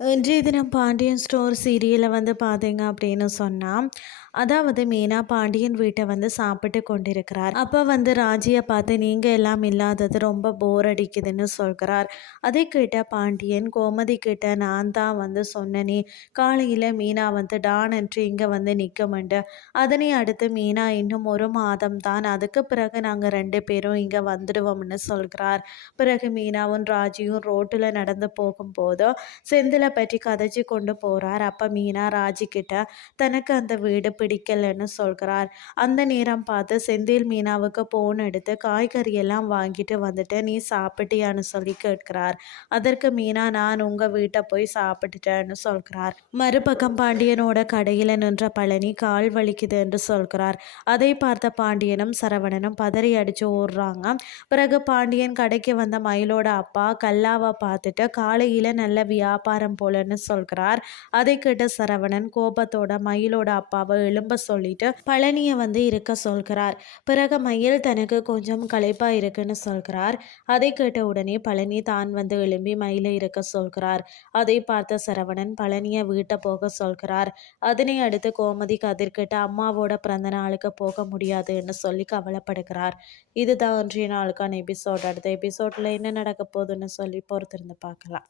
இன்றைய தினம் பாண்டியன் ஸ்டோர் சீரியலை வந்து பார்த்தீங்க அப்படின்னு சொன்னால் அதாவது மீனா பாண்டியன் வீட்டை வந்து சாப்பிட்டு கொண்டிருக்கிறார். அப்போ வந்து ராஜியை பார்த்து நீங்கள் எல்லாம் இல்லாதது ரொம்ப போர் அடிக்குதுன்னு சொல்கிறார். அதை கேட்ட பாண்டியன் கோமதி கிட்ட நான் தான் வந்து சொன்னனே காலையில் மீனா வந்து டான் என்று இங்கே வந்து நிற்க மாட்டேன் அதனை அடுத்து மீனா இன்னும் ஒரு மாதம் தான் அதுக்கு பிறகு நாங்கள் ரெண்டு பேரும் இங்கே வந்துடுவோம்னு சொல்கிறார். பிறகு மீனாவும் ராஜியும் ரோட்டில் நடந்து போகும்போதோ செந்திலை பற்றி கதைச்சி கொண்டு போகிறார் அப்போ மீனா ராஜி கிட்ட தனக்கு அந்த வீடு பிடிக்கலன்னு சொல்கிறார். அந்த நேரம் பார்த்து செந்தில் மீனாவுக்கு போன் எடுத்து காய்கறி எல்லாம் வாங்கிட்டு வந்துட்டு நீ சாப்பிட்டியான்னு சொல்லி கேட்கிறார். அதற்கு மீனா நான் உங்கள் வீட்டை போய் சாப்பிட்டுட்டேன்னு சொல்கிறார். மறுபக்கம் பாண்டியனோட கடையில் நின்ற பழனி கால் வலிக்குது என்று சொல்கிறார். அதை பார்த்த பாண்டியனும் சரவணனும் பதறி அடிச்சு ஓடுறாங்க. பிறகு பாண்டியன் கடைக்கு வந்த மயிலோட அப்பா கல்லாவை பார்த்துட்டு காலையில் நல்ல வியாபாரம் போலன்னு சொல்கிறார். அதை கேட்ட சரவணன் கோபத்தோட மயிலோட அப்பாவை எழும்ப சொல்லிட்டு பழனியை வந்து இருக்க சொல்கிறார். பிறகு மயில் தனக்கு கொஞ்சம் களைப்பா இருக்குன்னு சொல்கிறார். அதை கேட்ட உடனே பழனி தான் வந்து எழும்பி மயிலை இருக்க சொல்கிறார். அதை பார்த்த சரவணன் பழனியை வீட்டை போக சொல்கிறார். அதனை அடுத்து கோமதி கதிர்கிட்ட அம்மாவோட பிறந்த நாளுக்கு போக முடியாதுன்னு சொல்லி கவலைப்படுகிறார். இதுதான் இன்றைய நாளுக்கான எபிசோட். அடுத்த எபிசோட்ல என்ன நடக்க போகுதுன்னு சொல்லி பொறுத்திருந்து பார்க்கலாம்.